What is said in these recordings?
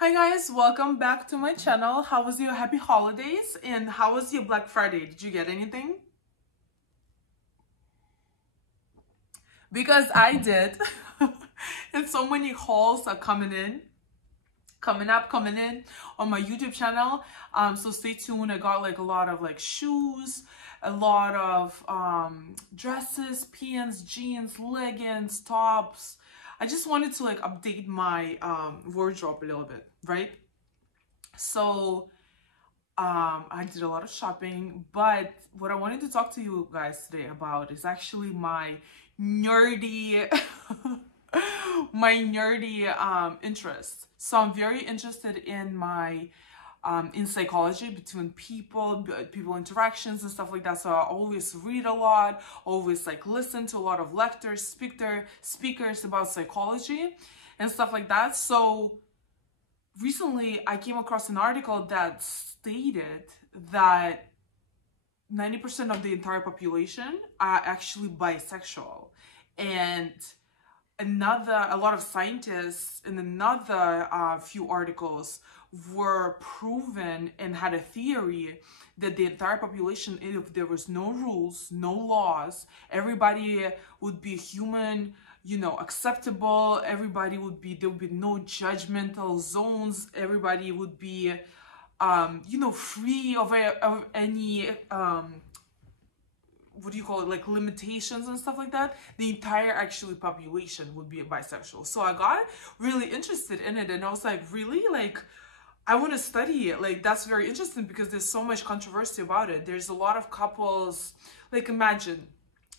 Hi guys, welcome back to my channel. How was your happy holidays and how was your Black Friday? Did you get anything? Because I did. And so many hauls are coming in on my YouTube channel. So stay tuned. I got like a lot of like shoes, a lot of dresses, pants, jeans, leggings, tops. I just wanted to like update my wardrobe a little bit, right? So I did a lot of shopping, but what I wanted to talk to you guys today about is actually my nerdy interests. So I'm very interested in my in psychology between people interactions and stuff like that. So I always read a lot, always like listen to a lot of lectures, speakers about psychology and stuff like that. So recently I came across an article that stated that 90% of the entire population are actually bisexual, and a lot of scientists in another few articles were proven and had a theory that the entire population, if there was no rules, no laws, everybody would be human, acceptable. Everybody would be, there would be no judgmental zones. Everybody would be, free of any, what do you call it, like limitations and stuff like that. The entire actually population would be bisexual. So I got really interested in it, and I was like, really, like I want to study it. Like that's very interesting because there's so much controversy about it. There's a lot of couples, like imagine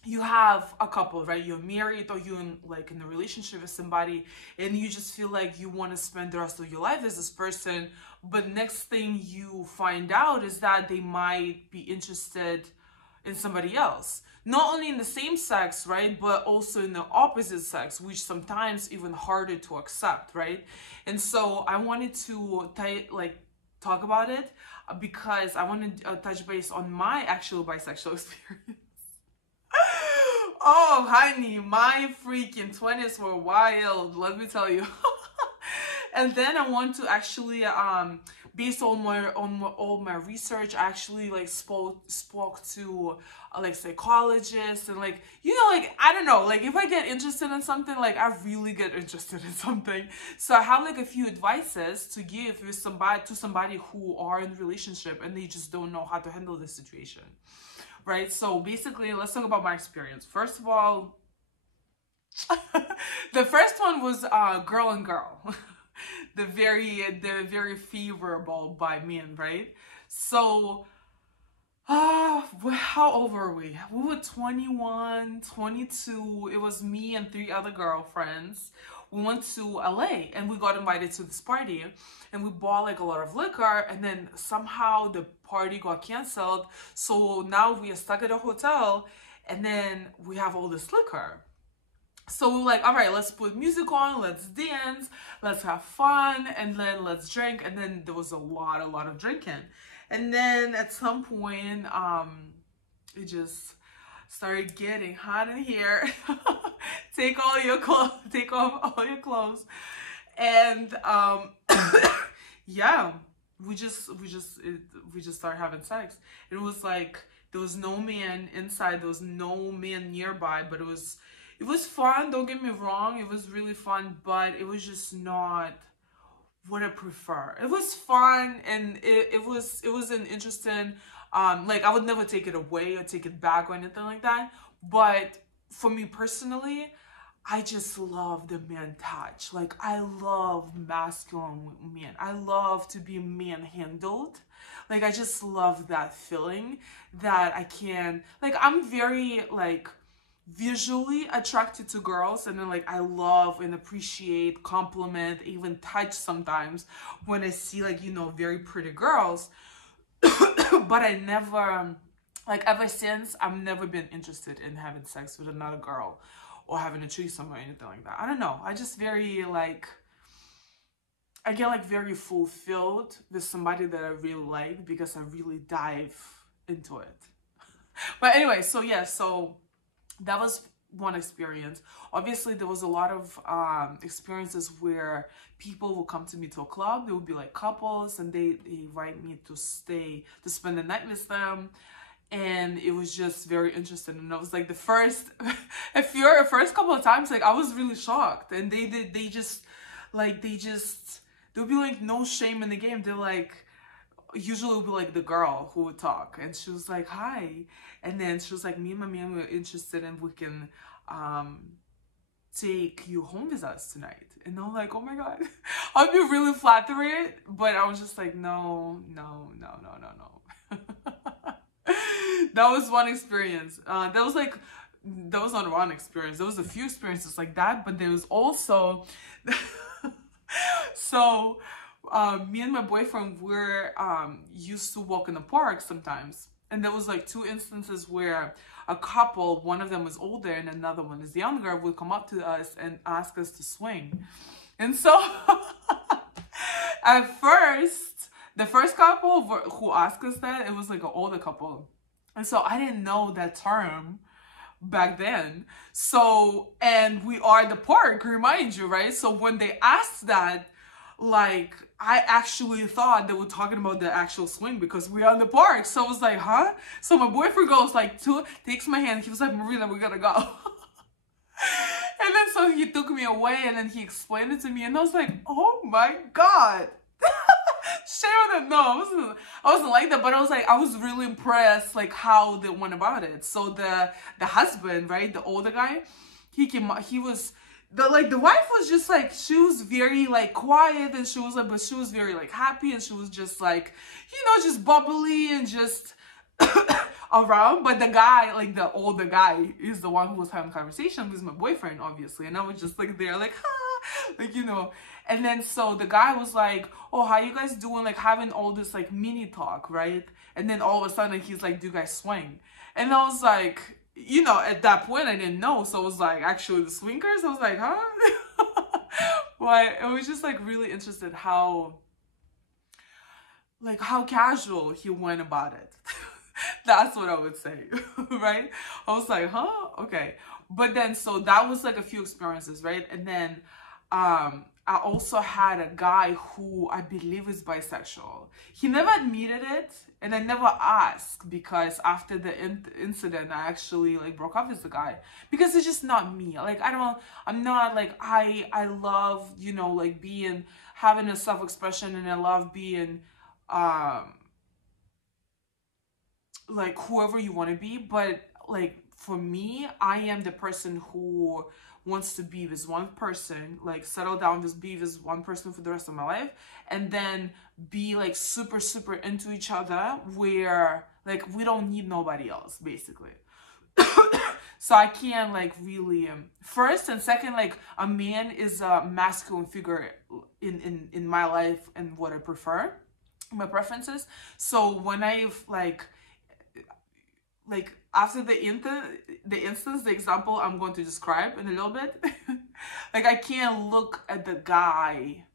you have a couple, right? You're married or you're in a relationship with somebody, and you just feel like you want to spend the rest of your life as this person, but next thing you find out is that they might be interested in somebody else, not only in the same sex, right, but also in the opposite sex, which sometimes even harder to accept, right? And so I wanted to talk about it because I wanted to touch base on my actual bisexual experience. Oh, honey, my freaking 20s were wild, let me tell you. And then I want to actually, based on all my research, I actually spoke to psychologists and I don't know, if I get interested in something, I really get interested in something. So I have a few advices to give with somebody who are in a relationship and they just don't know how to handle this situation. Right, so basically, let's talk about my experience. First of all, the first one was girl and girl, the very favorable by men, right? So, how old were we? We were 21, 22. It was me and 3 other girlfriends. We went to LA and we got invited to this party, and we bought a lot of liquor, and then somehow the party got canceled. So now we are stuck at a hotel, and then we have all this liquor. So we were like, all right, let's put music on, let's dance, let's have fun, and then let's drink. And then there was a lot of drinking. And then at some point, it just started getting hot in here. Take off all your clothes. And yeah, we just started having sex. It was like there was no man inside, there was no man nearby, but it was fun, don't get me wrong, it was really fun, but it was just not what I prefer. It was fun, and it was an interesting, I would never take it away or take it back or anything like that, but for me personally, I just love the man touch. I love masculine men. I love to be manhandled. I just love that feeling that I can, I'm very, visually attracted to girls, and then I love and appreciate, compliment, even touch sometimes when I see very pretty girls. But I never, ever since, I've never been interested in having sex with another girl or having a threesome or anything like that. I don't know, I just very I get very fulfilled with somebody that I really like because I really dive into it. But anyway, so yeah, so that was one experience. Obviously, there was a lot of experiences where people will come to me to a club. They would be like couples, and they invite me to stay to spend the night with them. And it was just very interesting. And I was like, the first first couple of times, like I was really shocked. And they would be like, no shame in the game. They're like, usually it would be like the girl who would talk, and she was like, hi. And then she was like, me and my man were interested and we can take you home with us tonight. And I'm like, oh my God. I'd be really flattered, but I was just like, no. That was one experience. That was not one experience. There was a few experiences like that, but there was also so me and my boyfriend were used to walk in the park sometimes, and there was like two instances where a couple, one of them was older and another one is younger, would come up to us and ask us to swing. And so at first, the first couple who asked us that, it was like an older couple. And so I didn't know that term back then. So, and we are at the park, remind you, right? So when they asked that, like, I actually thought they were talking about the actual swing because we are in the park. So I was like, huh? So my boyfriend goes like, takes my hand. He was like, Marina, we gotta go. And then so he took me away and then he explained it to me. And I was like, oh my God. Share them. No, I wasn't like that, but I was really impressed like how they went about it. So the husband, right, the older guy, the wife was just like, she was very like quiet, and she was like, but she was very like happy, and she was just like, just bubbly and just around. But the guy, like the older guy, is the one who was having conversation with my boyfriend, obviously. And I was just like there, like, like, And then so the guy was like, oh, how you guys doing? Like having all this like mini talk, right? And then all of a sudden he's like, do you guys swing? And I was like, at that point I didn't know. So I was like, actually the swingers? I was like, huh? But it was just like really interested how casual he went about it. That's what I would say, right? I was like, huh? Okay. But then, so that was like a few experiences, right? And then I also had a guy who I believe is bisexual. He never admitted it, and I never asked, because after the incident, I actually like broke up with the guy because it's just not me. Like I'm not like, I love, like having a self-expression, and I love being like whoever you want to be. But like for me, I am the person who wants to be with one person, like settle down, just be with one person for the rest of my life, and then be like super, super into each other, where like we don't need nobody else, basically. So I can't like really, first and second, like a man is a masculine figure in my life and what I prefer, my preferences. So when I've like after the instance, the example I'm going to describe in a little bit, like I can't look at the guy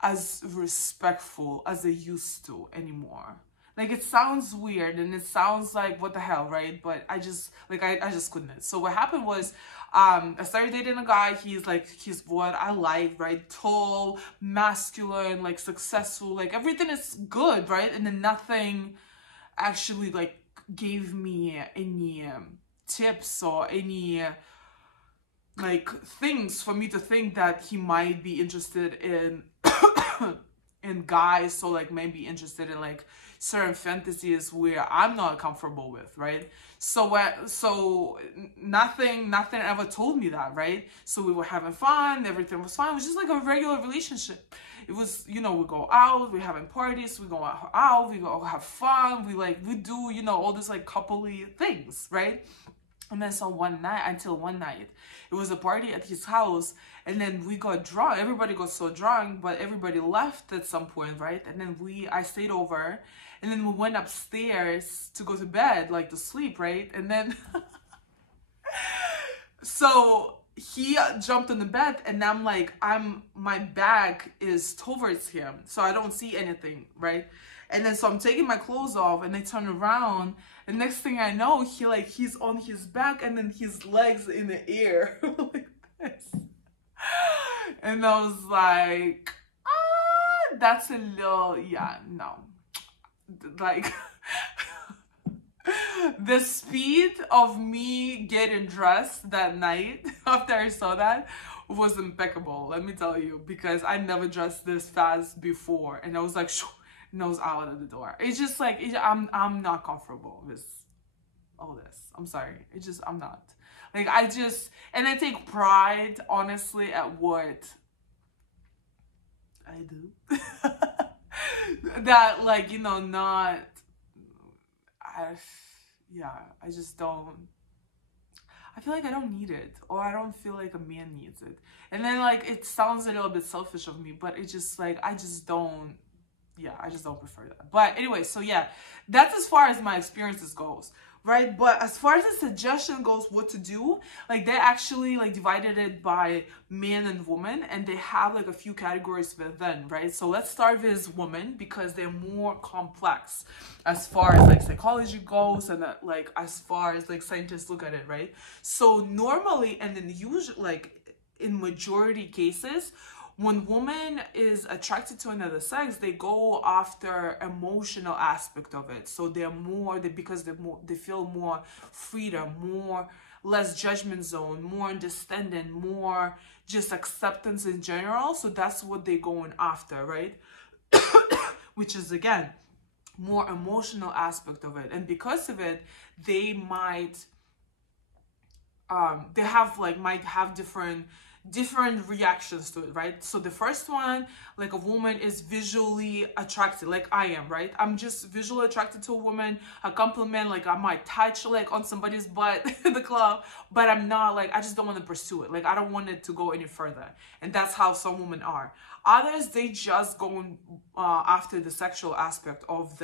as respectful as I used to anymore. Like it sounds weird and it sounds like what the hell, right? But I just couldn't. So what happened was, I started dating a guy. He's what I like, right? Tall, masculine, like successful, like everything is good, right? And then nothing actually like gave me any tips or any like things for me to think that he might be interested in in guys, so like maybe interested in like certain fantasies where I'm not comfortable with, right? So nothing ever told me that, right? So we were having fun, everything was fine. It was just like a regular relationship. It was, we go out, we're having parties, we go out, we go have fun, we do, all this like coupley things, right? And then so one night, it was a party at his house, and then we got drunk. Everybody got so drunk, but everybody left at some point, right? And then I stayed over, and then we went upstairs to go to bed, like to sleep, right? And then, so he jumped on the bed, and I'm like, my back is towards him, so I don't see anything, right? And then so I'm taking my clothes off, and I turn around, and next thing I know, he's on his back, and then his legs in the air like this. And I was like, that's a little, yeah, no, like. The speed of me getting dressed that night after I saw that was impeccable, let me tell you, because I never dressed this fast before, and I was like, shoo, nose out of the door. It's just like, I'm not comfortable with all this. I'm sorry. I'm not. Like, and I take pride, honestly, at what I do. That, like, not, I just don't, I feel like I don't need it, or I don't feel like a man needs it. And then, like, it sounds a little bit selfish of me, but it just, like, I just don't prefer that. But anyway, so yeah, that's as far as my experiences goes, right? But as far as the suggestion goes, what to do, like, they actually, like, divided it by man and woman, and they have, like, a few categories within, right? So let's start with women, because they're more complex as far as, like, psychology goes, and like, as far as, like, scientists look at it, right? So normally, and then usually, like, in majority cases, when woman is attracted to another sex, they go after emotional aspect of it. So because they feel more freedom, less judgment zone, more understanding, more just acceptance in general. So that's what they're going after, right? Which is, again, more emotional aspect of it. And because of it, they might have different reactions to it, right? So the first one, like, a woman is visually attracted, like I am, right? I'm just visually attracted to a woman, a compliment, like, I might touch, like, on somebody's butt in the club, but I'm not, like, I just don't want to pursue it. Like, I don't want it to go any further. And that's how some women are. Others, they just go after the sexual aspect of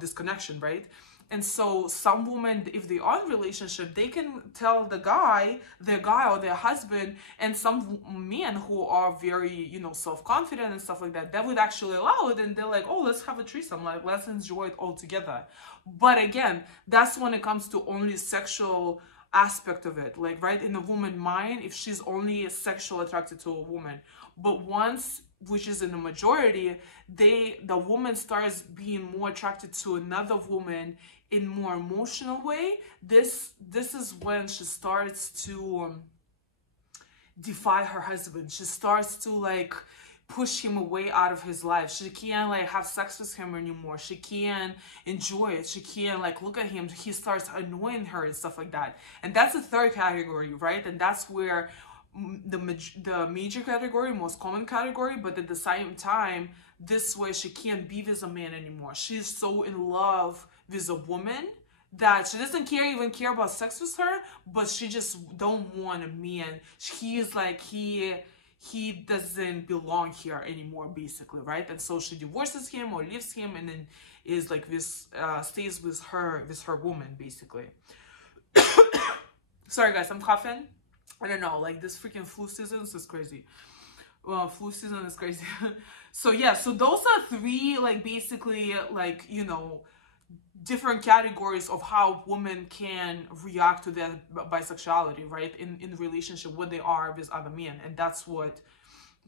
this connection, right? And so some women, if they are in a relationship, they can tell their guy or their husband, and some men who are very, self-confident and stuff like that, that would actually allow it. And they're like, oh, let's have a threesome. Like, let's enjoy it all together. But again, that's when it comes to only sexual aspect of it. Like, right, in a woman's mind, if she's only sexually attracted to a woman. But once, which is in the majority, the woman starts being more attracted to another woman in more emotional way, this is when she starts to defy her husband. She starts to, like, push him away out of his life. She can't, like, have sex with him anymore. She can't enjoy it. She can't, like, look at him. He starts annoying her and stuff like that. And that's the third category, right? And that's where the major category, most common category, but at the same time, this way she can't be with a man anymore. She's so in love with a woman that she doesn't even care about sex with her, but she just don't want a man. He is like, he doesn't belong here anymore, basically, right? And so she divorces him or leaves him, and then is like this, stays with her woman, basically. Sorry guys, I'm coughing. I don't know, like, this freaking flu season is crazy. Well, flu season is crazy. So yeah, so those are three, like, basically, like, different categories of how women can react to their bisexuality, right? In relationship, what they are with other men. And that's what,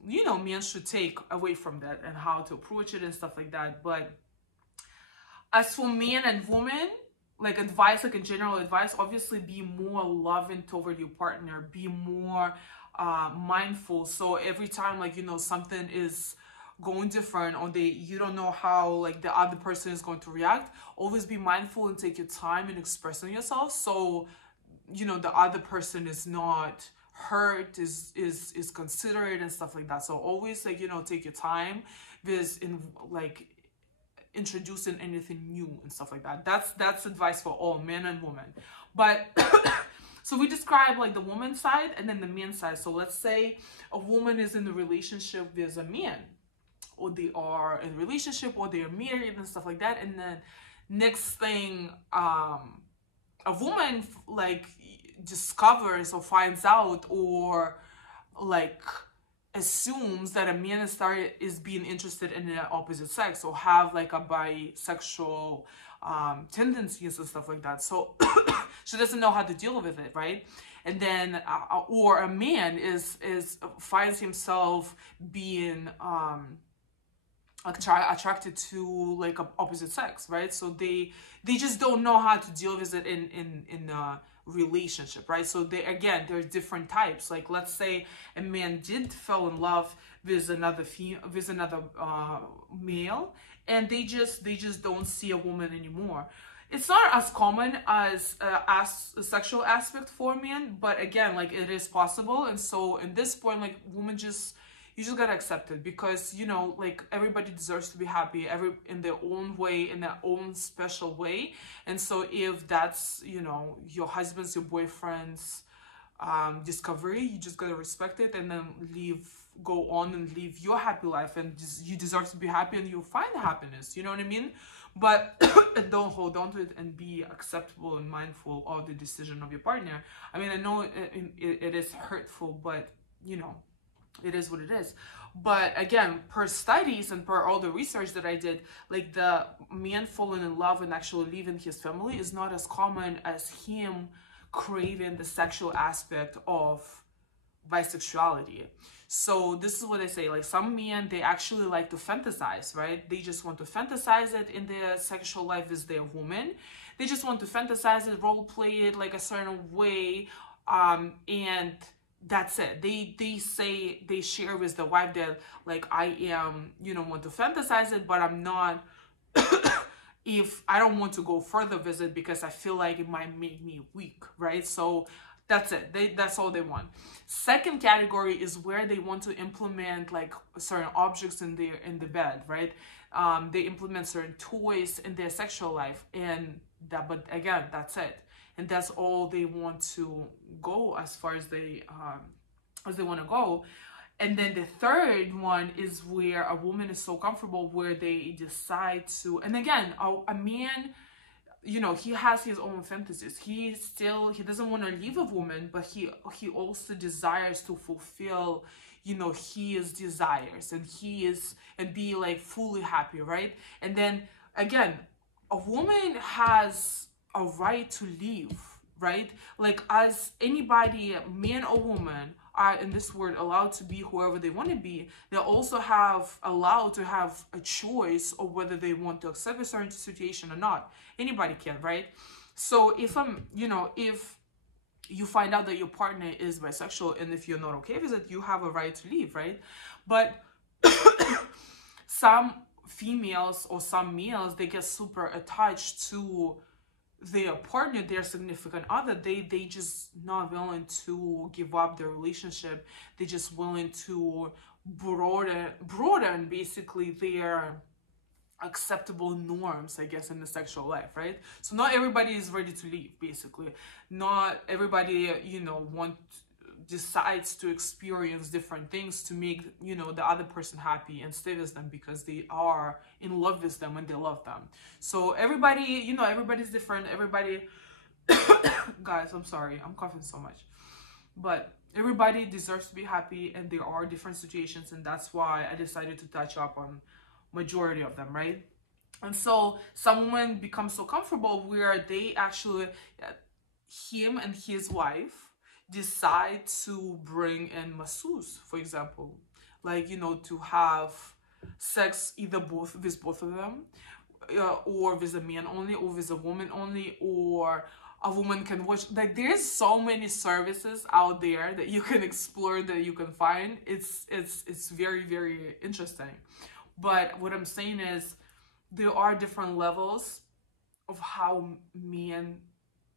men should take away from that, and how to approach it and stuff like that. But as for men and women, like, advice, like, in general advice, obviously be more loving toward your partner, be more mindful. So every time, like, something is going different, or you don't know how, like, the other person is going to react, always be mindful and take your time in expressing yourself, so the other person is not hurt, is considerate and stuff like that. So always, like, take your time with introducing anything new and stuff like that. That's advice for all men and women. But so we describe, like, the woman side and then the man side. So let's say a woman is in a relationship with a man, or they are in a relationship, or they are married and stuff like that. And then next thing, a woman, like, discovers or finds out or like assumes that a man is being interested in the opposite sex or have like a bisexual tendencies and stuff like that. So she doesn't know how to deal with it, right? And then or a man is finds himself being attracted to like a opposite sex, right? So they just don't know how to deal with it in a relationship, right? So there's different types. Like, let's say a man did fall in love with another male, and they just don't see a woman anymore. It's not as common as a sexual aspect for men, but again, like, it is possible. And so in this point, like, women you just gotta accept it, because, you know, like, everybody deserves to be happy in their own way, in their own special way. And so if that's, you know, your husband's, your boyfriend's discovery, you just gotta respect it and then go on and live your happy life, and you deserve to be happy, and you'll find happiness, you know what I mean? But don't hold on to it, and be acceptable and mindful of the decision of your partner. I mean, I know it is hurtful, but, you know, it is what it is. But again, per studies and per all the research that I did, like, the man falling in love and actually leaving his family is not as common as him craving the sexual aspect of bisexuality. So this is what I say, like, some men, they actually like to fantasize, right? They just want to fantasize it in their sexual life with their woman. They just want to fantasize it, role play it like a certain way, and that's it. They share with the wife that, like, I am, you know, want to fantasize it, but I'm not if I don't want to go further with it because I feel like it might make me weak, right? So that's it. That's all they want. Second category is where they want to implement like certain objects in the bed, right? They implement certain toys in their sexual life, but again, that's it. And that's all they want to go as far as they want to go. And then the third one is where a woman is so comfortable where they decide to, and again, a man, you know, he has his own fantasies. He doesn't want to leave a woman, but he also desires to fulfill, you know, his desires, and be like fully happy, right? And then again, a woman has a right to leave, right? Like, as anybody, man or woman, are in this world allowed to be whoever they want to be, they also allowed to have a choice of whether they want to accept a certain situation or not. Anybody can, right? So if you find out that your partner is bisexual, and if you're not okay with it, you have a right to leave, right? But some females or some males, they get super attached to their partner, their significant other. They just not willing to give up their relationship. They just willing to broaden basically their acceptable norms, I guess, in the sexual life, right? So not everybody is ready to leave, basically. Not everybody, you know, decides to experience different things to make, you know, the other person happy and stay with them because they are in love with them and they love them. So everybody, you know, everybody's different. Everybody guys, I'm sorry, I'm coughing so much, but everybody deserves to be happy, and there are different situations, and that's why I decided to touch up on majority of them, right? And so some women become so comfortable where they actually, him and his wife decide to bring in masseuse, for example, like, you know, to have sex either with both of them, or with a man only, or with a woman only, or a woman can watch. Like, there's so many services out there that you can explore, that you can find. It's very, very interesting. But what I'm saying is, there are different levels of how men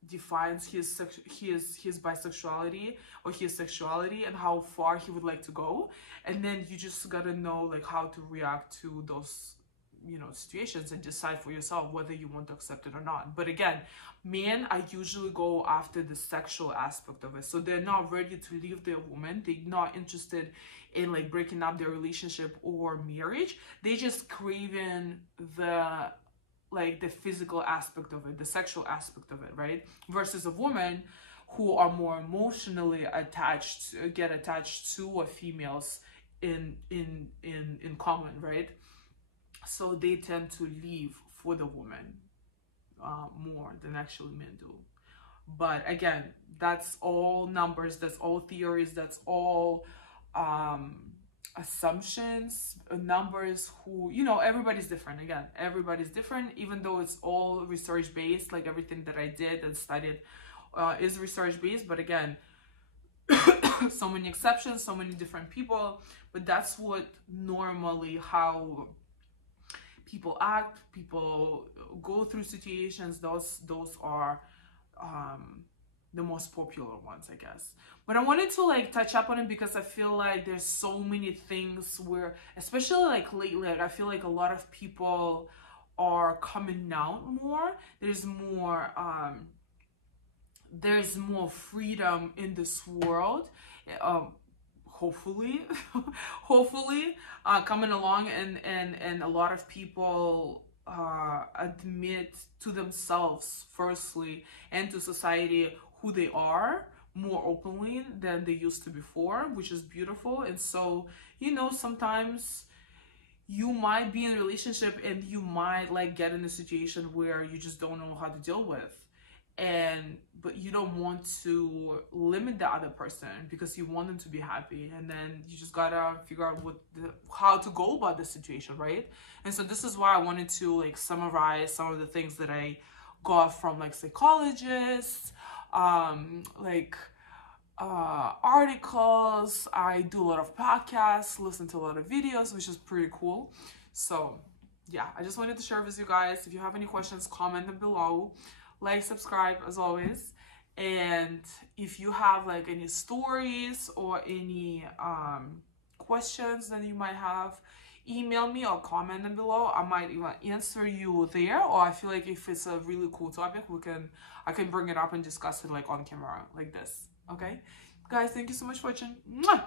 defines his bisexuality or his sexuality, and how far he would like to go. And then you just gotta know, like, how to react to those, you know, situations, and decide for yourself whether you want to accept it or not. But again, men, I usually go after the sexual aspect of it. So they're not ready to leave their woman. They're not interested in like breaking up their relationship or marriage. They just craving the physical aspect of it, the sexual aspect of it, right? Versus a woman who are more emotionally attached, get attached to females in common, right? So they tend to leave for the woman more than actually men do. But again, that's all numbers, that's all theories, that's all assumptions, numbers. Who, you know, everybody's different. Again, everybody's different, even though it's all research based. Like everything that I did and studied is research based. But again, so many exceptions, so many different people. But that's what normally how people act, people go through situations. Those are the most popular ones, I guess. But I wanted to like touch up on it because I feel like there's so many things where, especially like lately, like I feel like a lot of people are coming out more. There's more freedom in this world. Hopefully hopefully coming along, and a lot of people admit to themselves firstly and to society who they are more openly than they used to before, which is beautiful. And so, you know, sometimes you might be in a relationship and you might like get in a situation where you just don't know how to deal with, but you don't want to limit the other person because you want them to be happy, and then you just gotta figure out how to go about the situation, right? And so this is why I wanted to like summarize some of the things that I got from like psychologists, articles. I do a lot of podcasts, listen to a lot of videos, which is pretty cool. So yeah, I just wanted to share with you guys. If you have any questions, comment them below. Like, subscribe as always. And if you have like any stories or any questions that you might have, email me or comment them below. I might even answer you there, or I feel like if it's a really cool topic, I can bring it up and discuss it like on camera like this. Okay, guys, thank you so much for watching. Mwah!